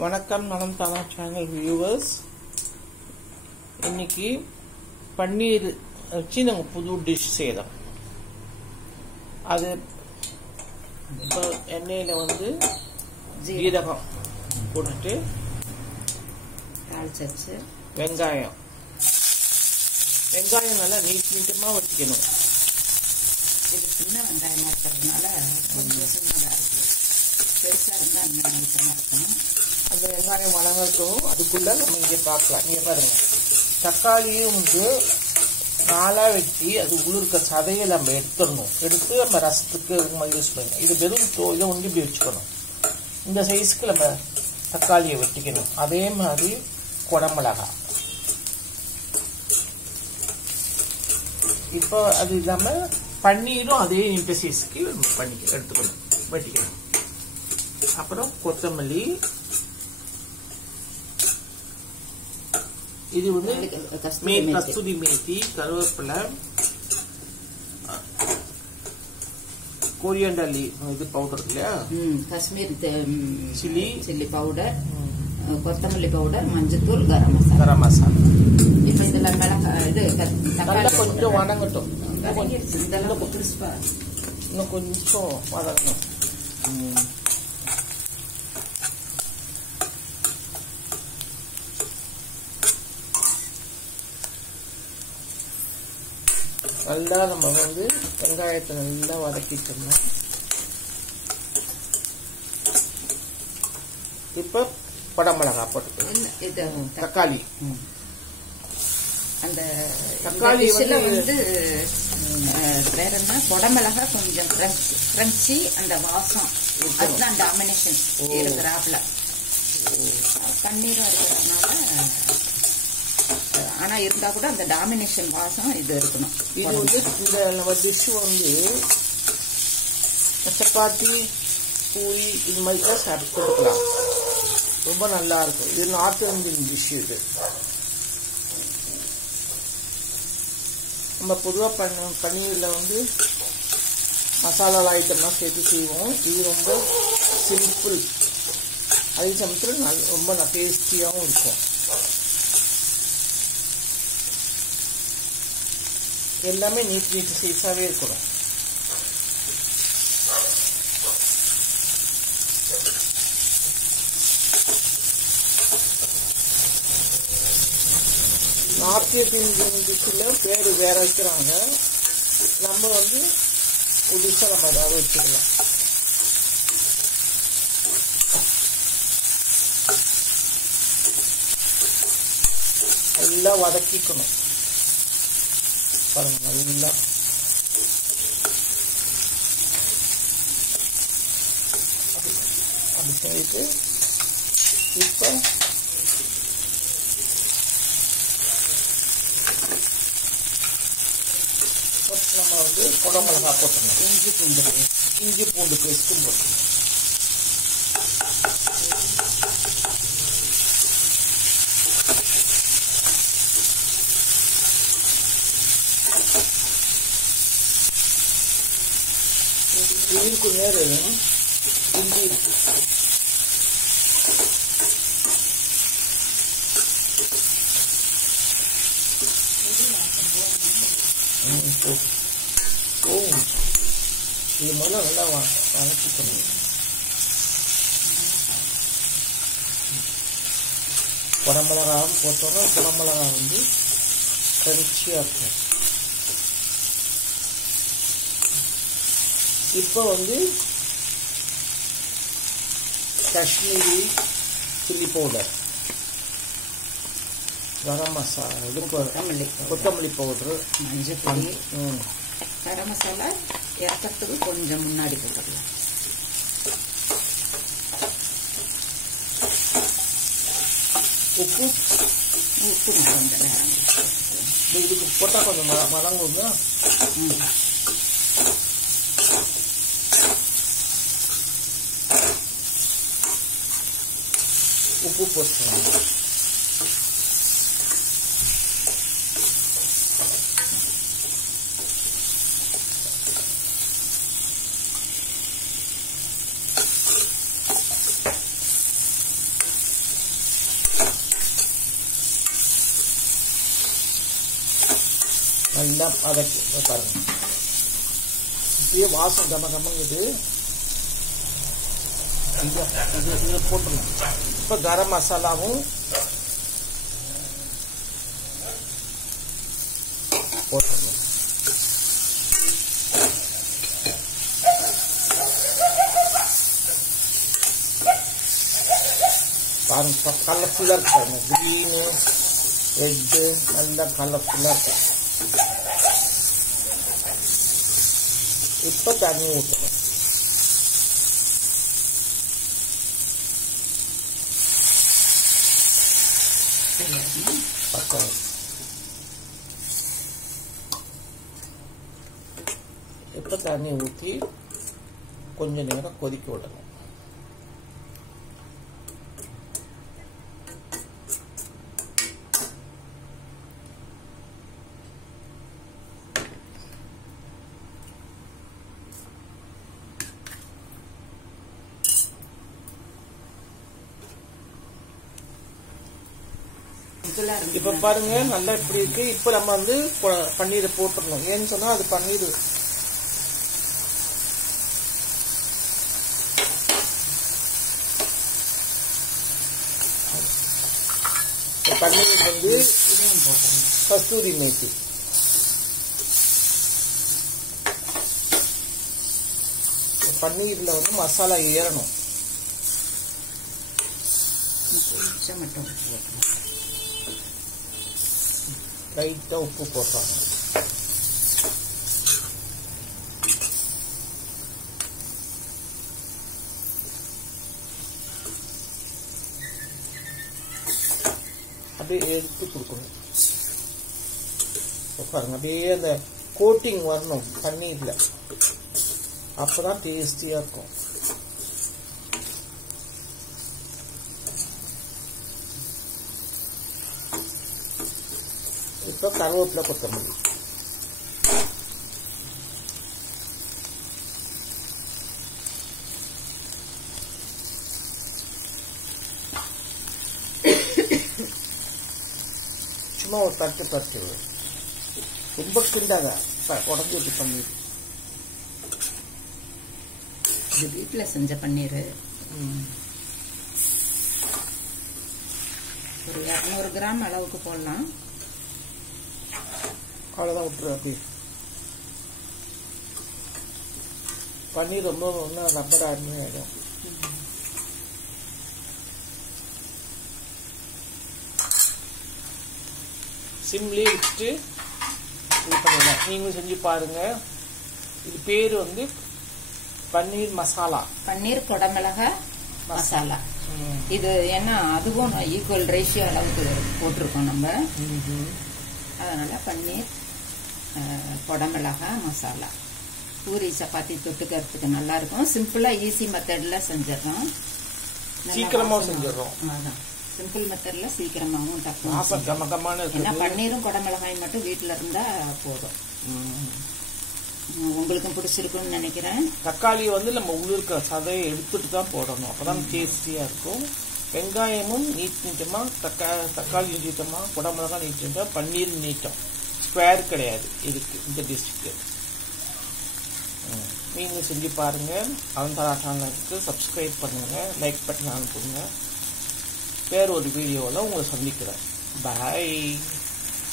வணக்கம் மனம் தானா சேனல் வியூவர்ஸ். இன்னைக்கு பன்னீர் வச்சு நம்ம புது டிஷ் செய்யறோம். அது இப்போ எண்ணெயில வந்து ஜீரகம் போட்டுட்டு வெங்காயம் நல்லா நீட்டமா வச்சுக்கணும். இது சின்ன வெங்காயமா இருக்கிறதுனால கொஞ்சம் சின்னதாக இருக்கு. பெருசாக இருந்தால் அந்த நீட்டமாக இருக்கணும். அந்த வெங்காயம் வணங்கட்டும். அதுக்குள்ள நம்ம இங்கே பார்க்கலாம். இங்கே பாருங்க, தக்காளியும் வந்து நாளா வெட்டி அது உள்ள சதையை நம்ம எடுத்துடணும். எடுத்து நம்ம ரசத்துக்கு யூஸ் பண்ணணும். இது வெறும் இதை ஒன்று இப்படி வச்சுக்கணும். இந்த சைஸ்க்கு நம்ம தக்காளியை வெட்டிக்கணும். அதே மாதிரி குடமிளகா. இப்போ அது இல்லாமல் பன்னீரும் அதே இந்த சைஸ்க்கு எடுத்துக்கணும், வெட்டிக்கணும். அப்புறம் கொத்தமல்லி, இது வந்து கஸ்தூரி மேத்தி, கருவேப்பிலை, கொரியாண்டர் இது பவுடர் இல்லையா, காஷ்மீர் சில்லி பவுடர், கொத்தமல்லி பவுடர், மஞ்சத்தூள், கரம் மசாலா. இப்ப இதுல இது கொஞ்சம் வணங்கட்டும். கிறிஸ்பா இன்னும் கொஞ்சம் வதங்கணும். நல்லா நம்ம வந்து வெங்காயத்தை நல்லா வதக்கிட்டோம்னா இப்ப குடமிளகா போட்டு தக்காளி. அந்த தக்காளி வந்து வேற என்ன, குடமிளகா கொஞ்சம் கிரன்ச்சி, அந்த வாசம் அதுதான் டாமினேஷன் இருக்கிறாப்ல. பன்னீரும் இருக்கிறதுனால ஆனா இருந்தா கூட அந்த டாமினேஷன் வாசம் இது இருக்கணும். இது வந்து இந்த நம்ம டிஷ் வந்து சப்பாத்தி, பூரி இது மாதிரி தான் சாப்பிட்டுக்கலாம். ரொம்ப நல்லா இருக்கும். இது நார்த் இந்தியன் டிஷ். இது நம்ம பொதுவாக பன்னீரில் வந்து மசாலா ஐட்டம்லாம் சேர்த்து செய்வோம். இது ரொம்ப சிம்பிள், அதே சமயத்தில் ரொம்ப டேஸ்டியாகவும் இருக்கும். எல்லாமே நீட் சைஸாகவே இருக்கணும். நார்த் இந்தியன் டிஷ்ஷில் பேர் வேற வைக்கிறாங்க. நம்ம வந்து புதுசாக நம்ம ஏதாவது வச்சுக்கலாம். நல்லா வதக்கிக்கணும். பாருங்க, நல்லா அப்படி செய்து இப்போ நம்ம வந்து குடமிளகா போட்டணும். இஞ்சி பூண்டு பேஸ்ட்டும் போட்டணும். இதுக்கு நேரம் இஞ்சி இது முதல்ல நல்லா வதக்கிக்கணும். குடமிளகாவும் போட்டோம்னா குடமிளகா வந்து கிரன்ச்சியாக இருக்கும். இப்போ வந்து காஷ்மீரி சில்லி பவுடர், கரம் மசாலா, கொத்தமல்லி பவுடர், மஞ்சள், கரம் மசாலா இறக்கிறதுக்கு கொஞ்சம் முன்னாடி போட்டுக்கலாம். உப்பு கொஞ்சம் நேரம் இதுக்கு போட்டால் கொஞ்சம் வதங்குங்க. உப்பு போட்டுக்கலாம். நல்லா வதக்கி பாருங்க. இப்படியே வாசம் கமங்குது. இதை போட்டுருணும். இப்போ கரம் மசாலாவும் போட்டுருணும். பாருங்க கலர்ஃபுல்லாக இருக்கு பாருங்க. க்ரீனு ரெட்டு நல்லா கலர்ஃபுல்லாக இருக்கு. இப்போ தண்ணி ஊற்றணும். இப்போ தண்ணி ஊற்றி கொஞ்ச நேரம் கொதிக்க விடணும். இப்ப பாருங்க நல்லா இப்படி இருக்கு. இப்ப நம்ம வந்து பன்னீரை போட்டுடணும். ஏன்னு சொன்னா அது பன்னீர் வந்து இதையும் போட்டணும். கஸ்தூரி மேத்தி பன்னீர்ல வந்து மசாலா ஏறணும். மட்டும் லைட்டா உப்பு போட்டாங்க. அப்படியே எடுத்து கொடுக்கணும். பாருங்க அப்படியே அந்த கோட்டிங் வரணும் பன்னீர்ல. அப்பதான் டேஸ்டியா இருக்கும். இப்போ கருவேப்பிலை கொத்தமல்லி சும்மா ஒரு தட்டு ரொம்ப கிண்டாக உடஞ்சி இப்படி பன்னீர். இது வீட்டில் செஞ்ச பன்னீர். ஒரு 200 கிராம் அளவுக்கு போடலாம். அவ்வளோதான் விட்டுரு. அப்படி பன்னீர் ரொம்ப இன்னும் ரப்பர் ஆடுமே ஆகிடும். சிம்லி வச்சுட்டு இது பண்ணிடலாம். நீங்களும் செஞ்சு பாருங்க. இது பேர் வந்து பன்னீர் மசாலா, பன்னீர் குடமிளகா மசாலா. இது ஏன்னா அதுவும் ஈக்குவல் ரேஷியோ அளவுக்கு போட்டிருக்கோம் நம்ம. அதனால பன்னீர் குடமிளகா மசாலா. பூரி சப்பாத்தி தொட்டுக்கிறதுக்கு நல்லா இருக்கும். சிம்பிளா ஈஸி மெத்தட்ல செஞ்சிடறோம். சீக்கிரமா செஞ்சிடறோம். அதான் சிம்பிள் மெத்தட்ல சீக்கிரமாவும் டக்குனு. ஏன்னா பன்னீரும் குடமிளகாயும் மட்டும் வீட்டுல இருந்தா போதும். உங்களுக்கும் பிடிச்சிருக்குன்னு நினைக்கிறேன். தக்காளி வந்து நம்ம உள்ளிருக்க சதையை எடுத்துட்டு தான் போடணும். அப்பதான் டேஸ்டியா இருக்கும். வெங்காயமும் நீட்டமா, தக்காளி நீட்டமா, குடமிளகா நீட்டமா, பன்னீர் நீட்டம். ஸ்கொயர் கிடையாது இதுக்கு, இந்த டிஷ்க்கு. நீங்க செஞ்சு பாருங்க. அவன்தரா சேனலுக்கு சப்ஸ்கிரைப் பண்ணுங்க, லைக் பட்டன் அனுப்புங்க. வேற ஒரு வீடியோவில் உங்களை சந்திக்கிறேன். பாய்.